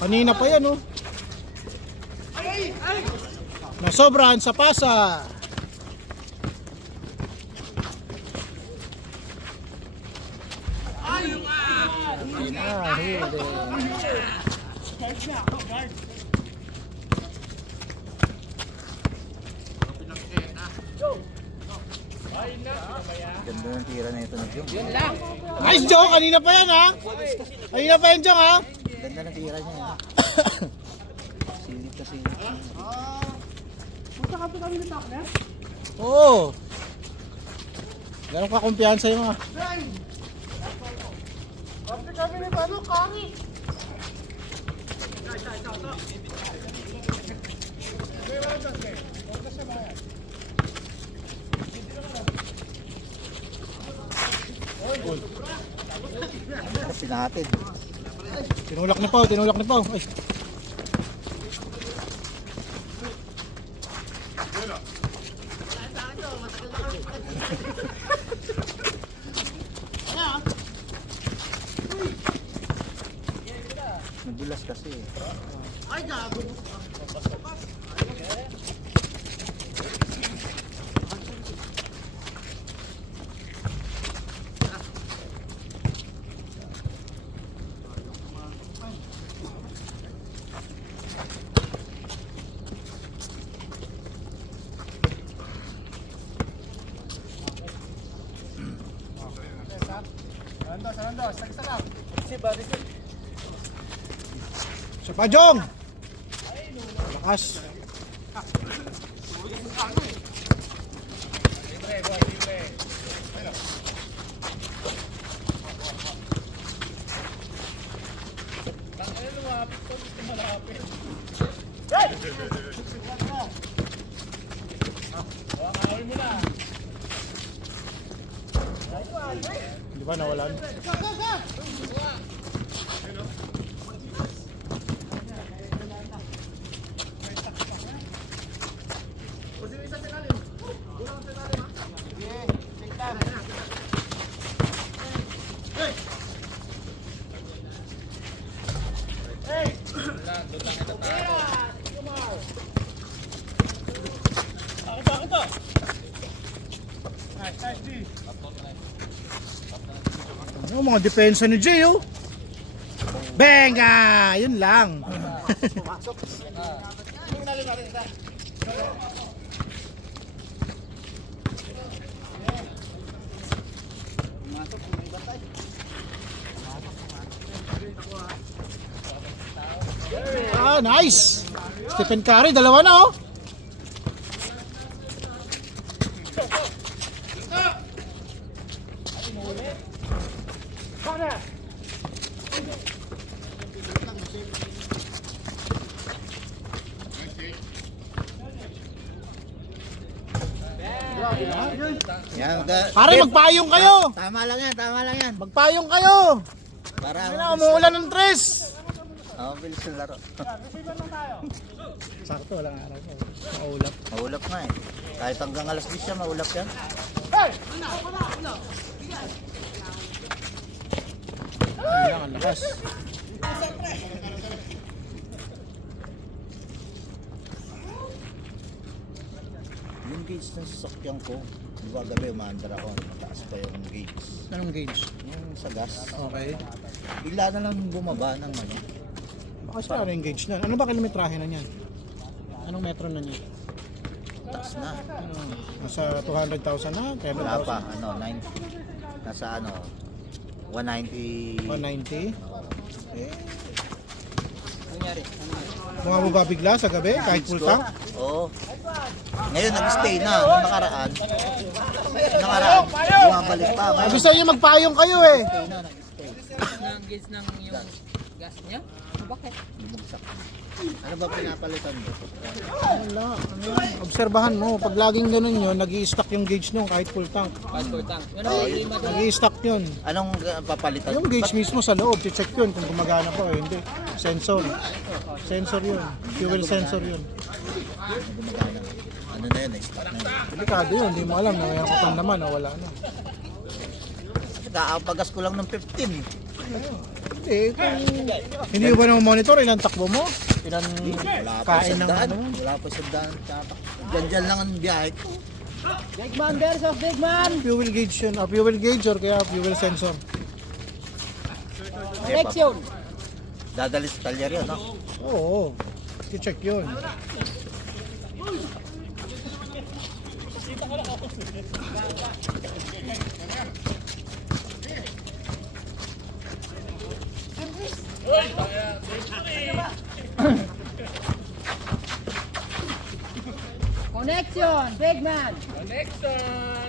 Kanina pa yan, oh. Nasobrahan sa pasa. Huli. Ganda ng tira na ito na Jong. Nice, Jong. Kanina pa yan, ha? Kanina pa yan, Jong, ha? Ganda ng tira niya. Silip kasi. Punta ka kami ng partner? Oo. Ganun ka kumpiyansa yung mga. Punta kami ng ano, kami. Pinatid. Tinulak ni Pao, tinulak ni Pao. Ay. Nadulas kasi. Ay, gago. Sarandos, isa lang. Siya pa, Jong. Lakas. Di ba nawalan? Ano mga depensa ni Jay, oh. Benga! Yun lang. Ah, nice! Stephen Curry, dalawa na, oh. Yan, Pare, magpayong kayo! Tama lang yan, tama lang yan. Magpayong kayo! Para Ano na, umuulan ng tres! bilis yung laro. Sakto, walang araw ko. Nakaulap. Maulap nga eh. Kahit hanggang alas 10 siya, maulap yan. Ano lang, ang lakas. Yung gauge ng sasakyan ko, di ba gabi umaandar ako, mataas pa yung gauge. Anong gauge? Yung sa gas. Okay. Bigla na lang bumaba ng ano. Baka siya ano yung gauge na. Ano ba kilometrahe na niyan? Anong metro na niya? Taas na. Ano, nasa 200,000 na? Wala pa, 7,000? ano, 9, nasa ano, 190. 190? Eh, Bumababa bigla sa gabi kahit full tank? Oo. Ngayon nag-stay na, nung nakaraan, bumabalik pa. Ngayon, Gusto niyo magpayong kayo eh. stay na, nag-stay. Ng gauge ng yung gas niya? Bakit? Bumagsak. Ano ba pinapalitan mo? Wala. Ano yun? Obserbahan mo. Pag laging ganun yun, nag-i-stack yung gauge nung kahit full tank. Passport tank. Ano Oh, yung lima doon? Nag-i-stack yun. Anong papalitan? Yung gauge mismo sa loob, check yun kung gumagana pa o hindi. Sensor. Sensor yun. Fuel sensor yun. Gumagana. Ano na yun, stop na yun. Delikado yun. Hindi mo alam na mayroon ka pang naman o wala na. Kaapagas ko lang ng 15. Hindi, hindi mo ba naman monitor ilang takbo mo? Ilang Wala pa kain sa ng daan. ano? Wala pa sa daan. Tatak. Dyan lang ang biyahe ko. Big man, there's a big man. Fuel gauge yun. Fuel gauge or kaya fuel sensor. Direction. Dadali sa talyer yun, no? Oo. I-check yun. Connection, big man. Connection!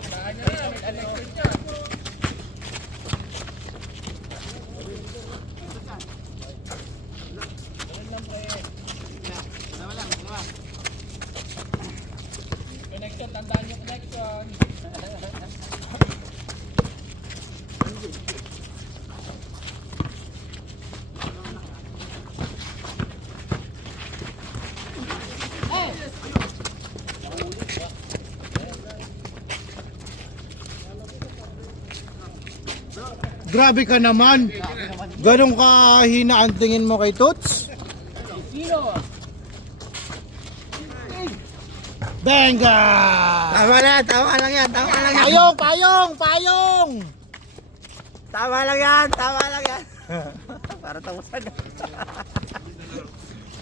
Tandaan nyo na, may connection dyan. Connection, tandaan nyo connection. Grabe ka naman. Ganong kahina ang tingin mo kay Toots? Sino? Benga! Tama lang yan. Payong! Payong! Payong! Tama lang yan. Para tapusan.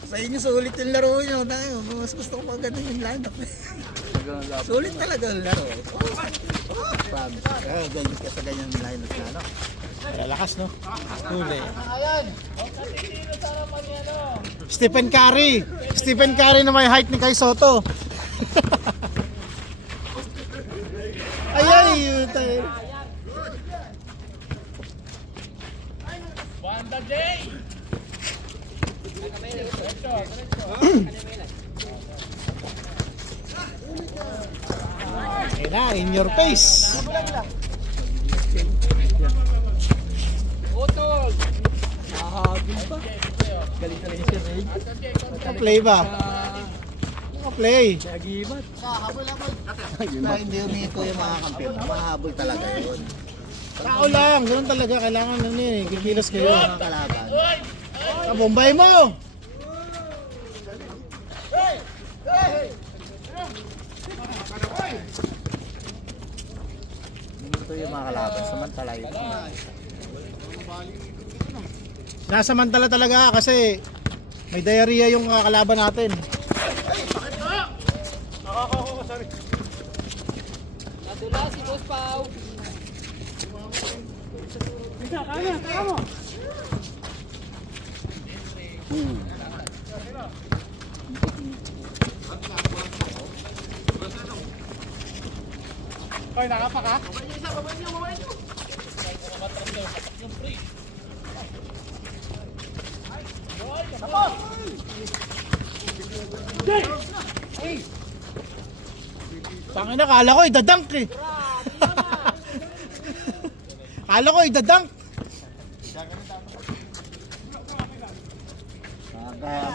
Sa inyo, sulit yung laro nyo. Mas gusto ko maganda yung lineup. Sulit talaga yung laro. Ganyan ka sa ganyan lineup na, no? Lalakas, no? Huli. Stephen Curry. Stephen Curry na may height ni Kai Soto. Ay, yun tayo. Banda J! Ayun na, in your face. Utol! Naka-play ba? Naka-play. Na hindi umiko yung mga kampiyon. Mahabol talaga yun. Tao lang, ganun talaga. Kailangan ano yun eh, kikilos kayo. Mga kalaban. Bombay mo! Ito yung mga kalaban. Samantala yun. Nasamantala talaga kasi may diarrhea yung kalaban natin. Nadula si Boss Pao. Hoy, nakapa ka? Tangina, kala ko idadunk eh. Kala ko idadunk.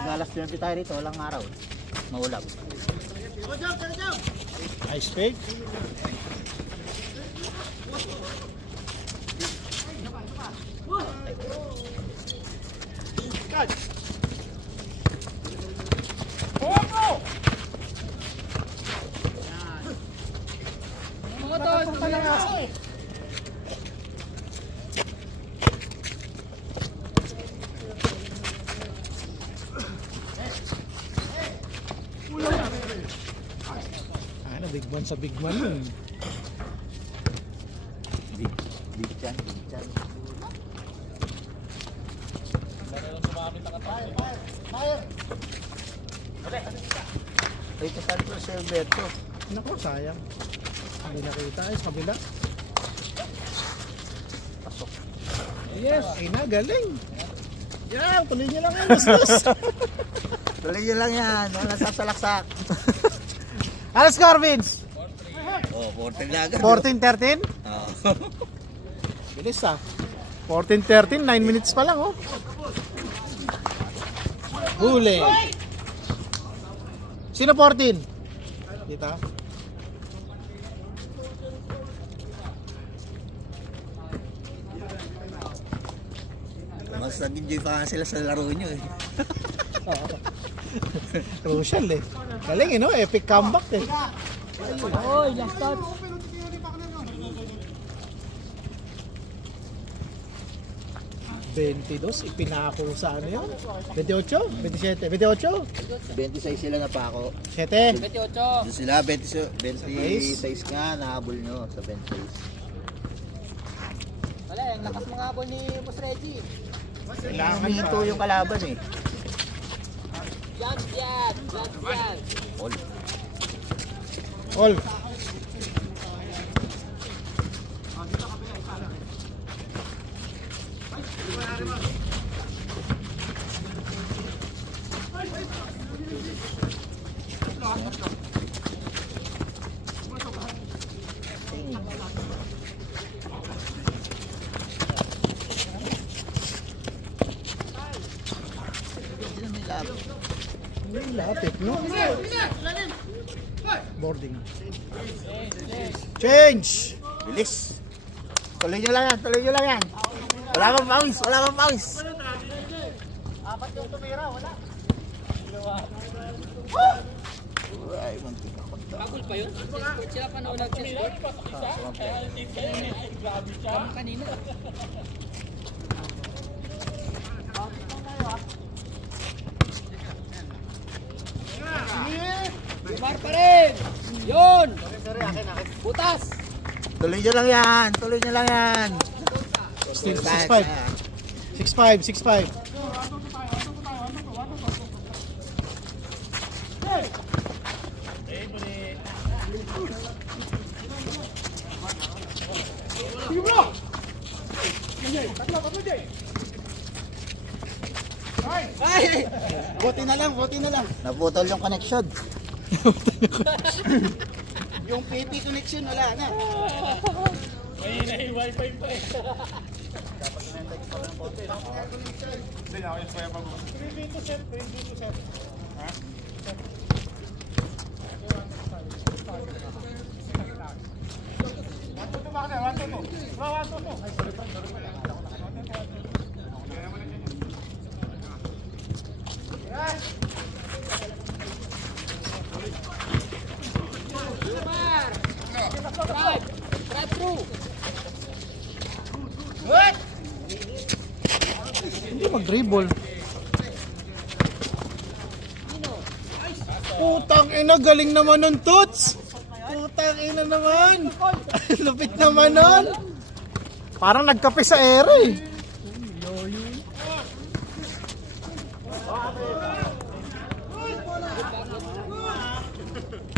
Galas 20 tayo rito. Walang araw. Maulap. Nice fake. Ano, big man sa big man yun. Big chan. Ito saan po si Alberto? Naku, sayang. Hindi nakita. Ay, sa kabila. Pasok. Yes. Ay na, galing. Yan, tuloy niyo lang yan. Bastos. Tuloy yun lang yan. Walang sasalaksak. Ano score, Vince? Oh, 14 na agad. 14-13? Oh. Bilis ah. 14-13, 9 minutes pa lang oh. Huli. Sino 14? Kita? Mas nag-enjoy pa nga sila sa laro nyo eh. Crucial eh. Galing eh, no? Epic comeback eh. Oy, last touch. Ipinako sa ano yun? 28? 27? 28? 26 sila na pa ako. 7? 28. Doon sila, 26 nga, nahabol nyo sa 26. Wala, yung lakas mga habol ni Boss Reggie. Kailangan Huminto yung kalaban eh. Jump yan. All. All. Lapit, no? Boarding. Change! Bilis. Tuloy nyo lang yan. Wala pang pawis. Ay, mantika ko. Bagol pa yun? Sila pa nauna nag-chessboard? Kanina. Bar pa rin! Yun! Butas! Tuloy nyo lang yan. Still 6'5". 6'5". Buti na lang. Naputol yung connection. Yung PP connection wala na. Drive through! Hindi mag-dribble. Putang ina, galing naman nun, Toots! Putang ina naman! Lupit naman nun! Parang nagkape sa ere eh.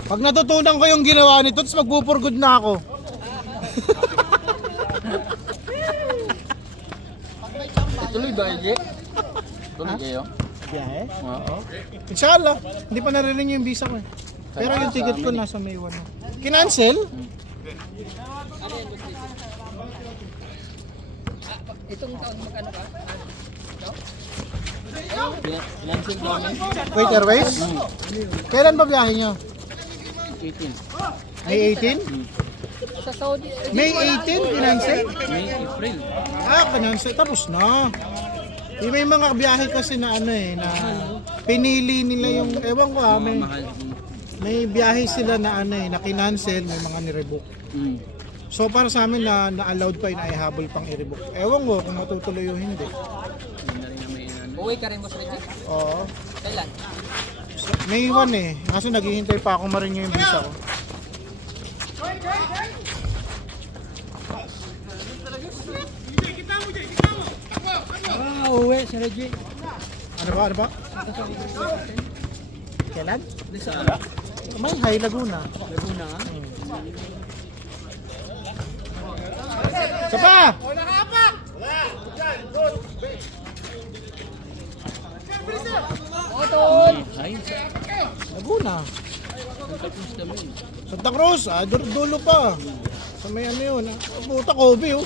Pag natutunan ko yung ginawa ni Toots, magpupurgod na ako. Tuloy ba, Ije? Tuloy kayo? Biyahe? Oo. Inshallah, hindi pa narinig yung visa ko eh. Pero yung ticket ko nasa May 1 na. Kinancel? Itong taon magkano ka? Financial namin. Wait, Airways? Kailan ba biyahe nyo? 18. May 18? Sa Saudi. May 18, kinancel? May April. Kinancel. Tapos na. May mga biyahe kasi na ano eh, na pinili nila yung, ewan ko may, Mahal. may biyahe sila na ano eh, na kinancel, may mga nirebook. Mm. So para sa amin na-allowed pa, inaihabol pang i-rebook. Ewan ko kung matutuloy o hindi. Hindi na rin na may ano. Uwi ka rin, Boss Reggie? Oo. Kailan? So, May 1 eh. Kaso naghihintay pa ako ma-renew yung visa ko. Uwi, si Reggie. Ano ba? Kailan? Saan? May High Laguna. Laguna nga. Isa pa! Ay, Laguna. tapos kami. Santa Cruz, dulo pa. Sa may ano yun. Puta, Kobe oh.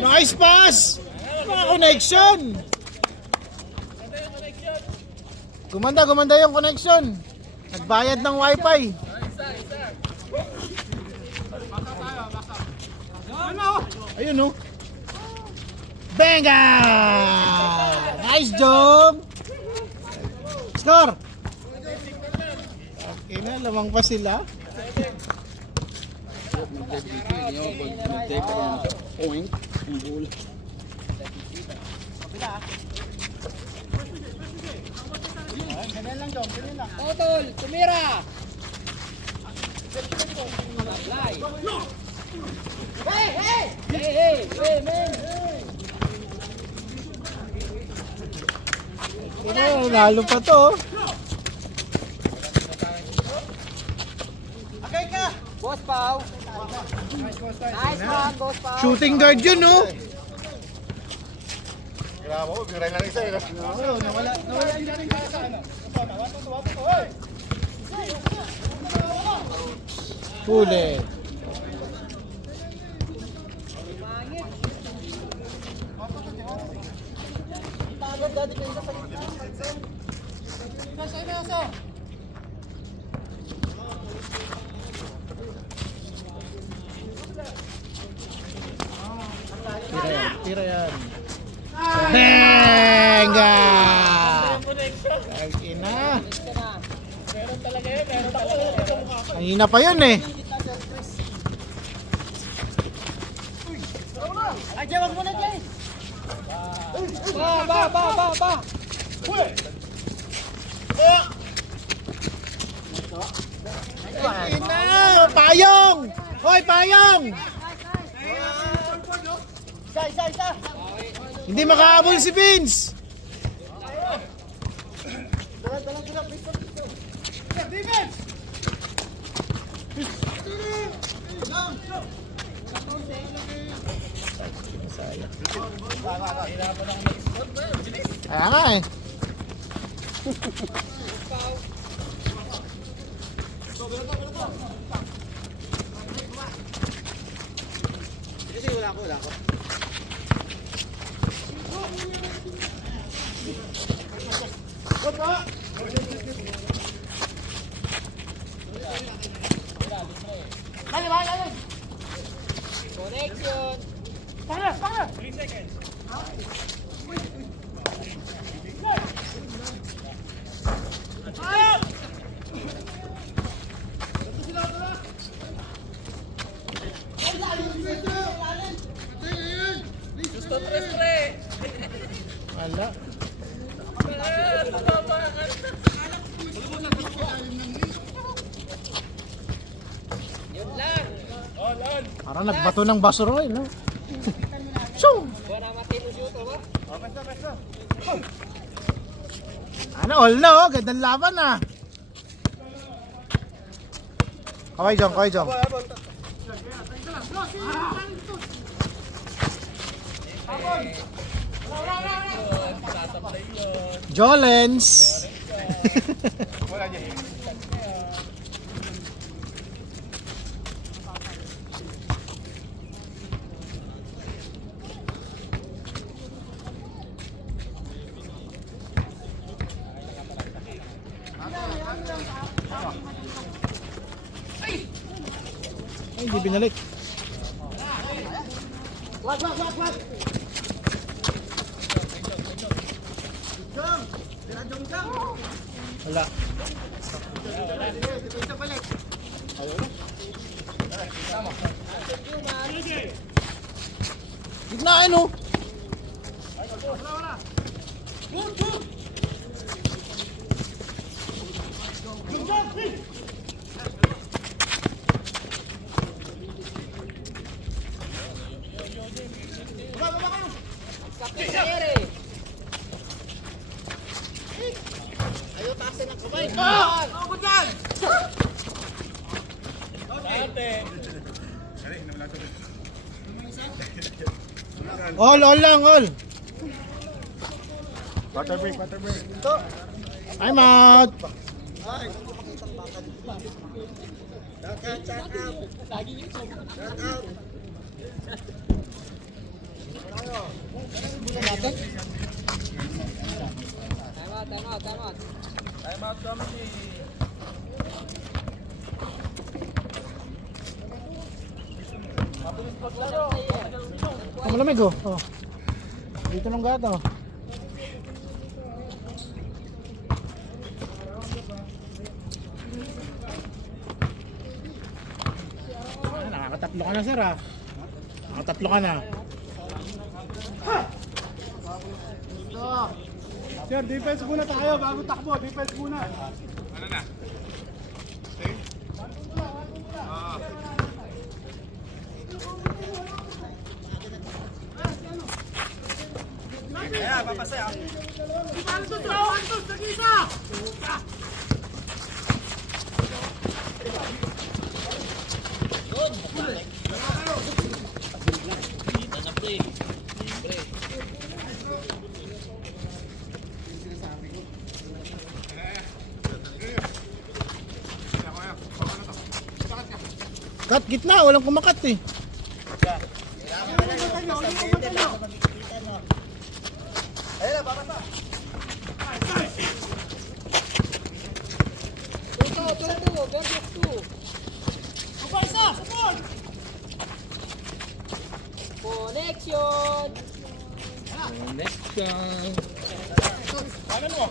Nice pass! Mga connection! Gumanda yung connection. Nagbayad ng wifi. Ayun oh. Benga! Nice job! Score! Okay na, lamang pa sila. Point. Ang bola. Totol, tumira! Hey, man! Pero lalo pa to. Boss Pao! Nice one, Boss Pao! Shooting guard yun, no? Huli. Tira yan. Benga! Ay, ina. Kanina pa yun eh. Ba! Ay, ina! Payong! Hoy, payong! Hindi makahabol si Vince! Kaya nga eh. Connection! Wala. Parang nagbato ng basuro eh, no? Shoo! Ano, all na oh, gandang laban ah. Kaway Jong, kaway Jong. Jolens. Ay, hindi binalik. Wala. Gitnaan oh. All lang, all. Water break. I'm out. Time out. Malamig oh. Oh. Dito nung gato. Nakakatatlo ka na, sir, ah. Nakakatatlo ka na. Sir, defense muna tayo bago takbo. Defense muna. Ano na? Cut, gitna, walang kumakat eh. Connection! Connection.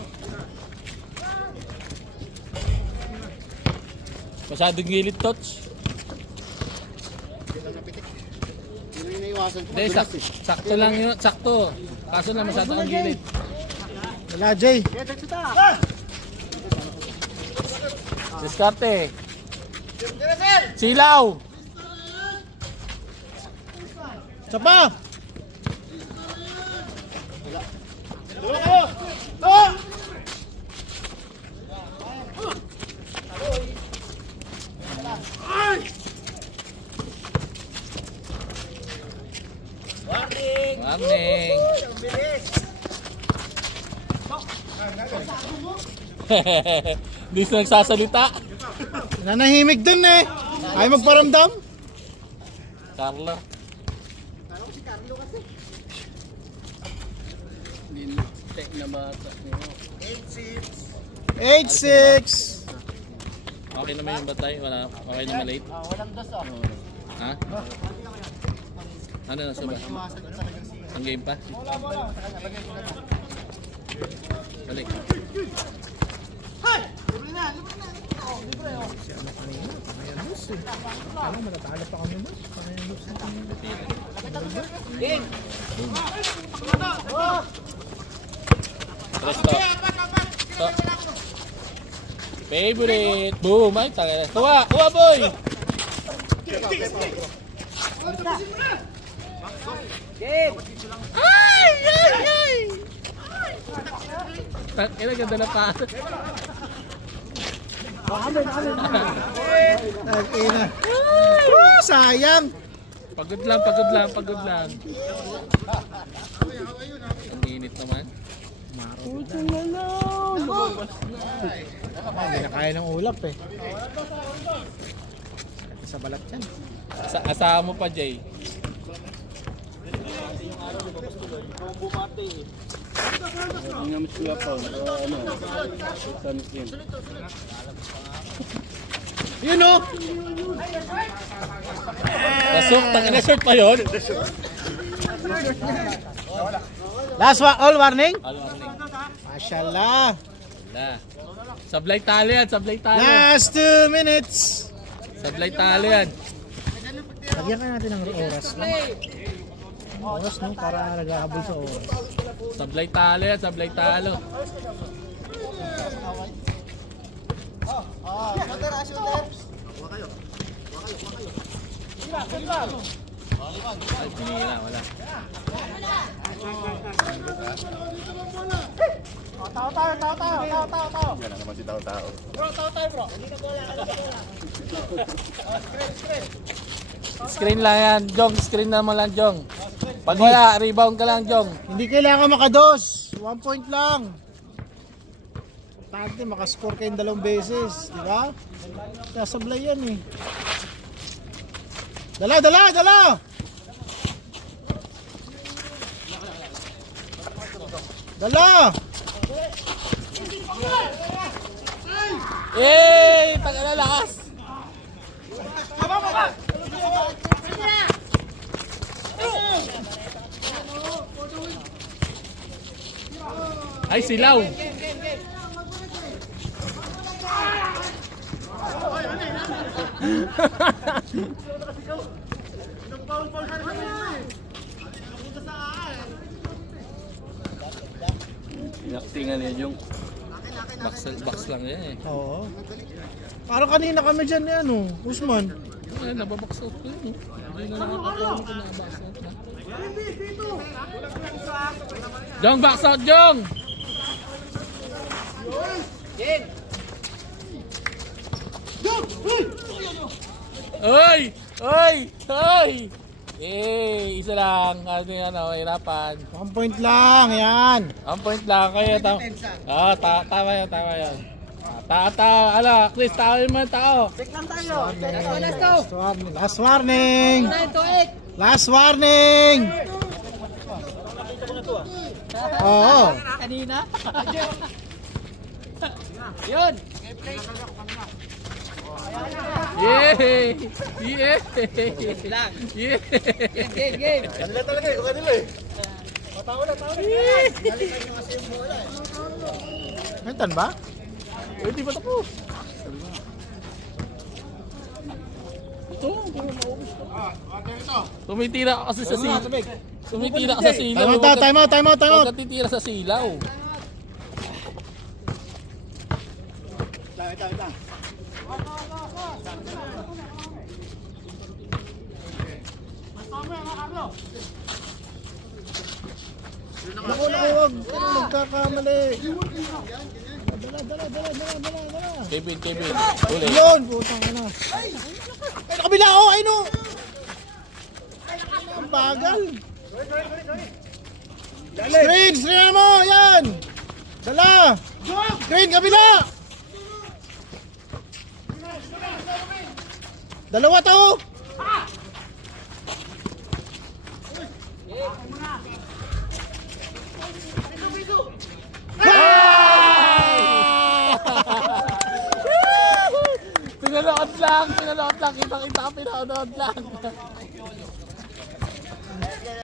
Masyadong gilid, touch. Yun yung naiwasan ko. Hindi, sakto lang yun. Sakto. Kaso na masyadong ang gilid. Wala, Jay. Diskarte. Silaw. Isa pa. Warning. Hindi sila nagsasalita. Nanahimik din eh. Ayaw magparamdam. Carlo. Tek na bata. 8-6. Okay naman yung batay. Wala. Okay naman late. Walang dos oh. Ha? Ano na ba? Ang game pa? Balik. Ano, matatalo pa kami mo? Presto. So, favorite. Boom. Ay, tanga. Kuha. Kuha, boy. Game! Ina, ganda na pa. Tag-ina. Sayang. Pagod lang, pagod lang, pagod lang. Ang init naman. Hindi na kaya ng ulap eh. Sa balat yan. Asahan mo pa, Jay. Ang namin sila pa. Ano? Samis din. Yun o. Pasok, tangina short pa yun. All warning. All warning. Mashallah. Na. Sablay talo yan, sablay talo. Last 2 minutes. Sablay talo yan. Lagyan ka natin ng oras. Oras no, para nag-aabol sa oras. Sablay talo yan, sablay talo. Ay, pinira, wala. Yan na naman si Tao-Tao. Screen lang yan, Jong. Screen naman lang, Jong. Pag wala, rebound ka lang, Jong. Hindi kailangan makados. 1 point lang. Importante makascore kayong 2 beses, di ba? Sasablay yan eh. Dala! Eh, tagala lakas. Ay, silaw. Inaktingan niya yung Box lang yan eh. Oo. Parang kanina kami dyan ni ano, Usman. Ay, nababox out ko yun. Hindi na nakakatawa ko na box out na. Jong, box out, Jong! Oy! Oy! Oy! Eh, isa lang. Ano yan, hirapan. 1 point lang, yan. 1 point lang kayo. Tama yan, tama yan. Chris, tao yung mga tao. Last warning. Last warning. Oo. Kanina? Yun! Yay! Yay! Lang. Yay! Game! Kanila talaga eh, kanila eh. Mentan ba? Eh, di ba tapos? Ito, tumitira ka kasi sa silaw. Tumitira ka sa silaw. Time out. Huwag ka titira sa silaw. Naku, huwag magkakamali. Dala. Kevin. Uli. Yun, putang ina. Ay, nakabila ako, ay no. Ang bagal. Screen mo, yan. Dala. Screen, kabila. Dalawa to. Pinanood lang. Kita-kita, pinanood lang.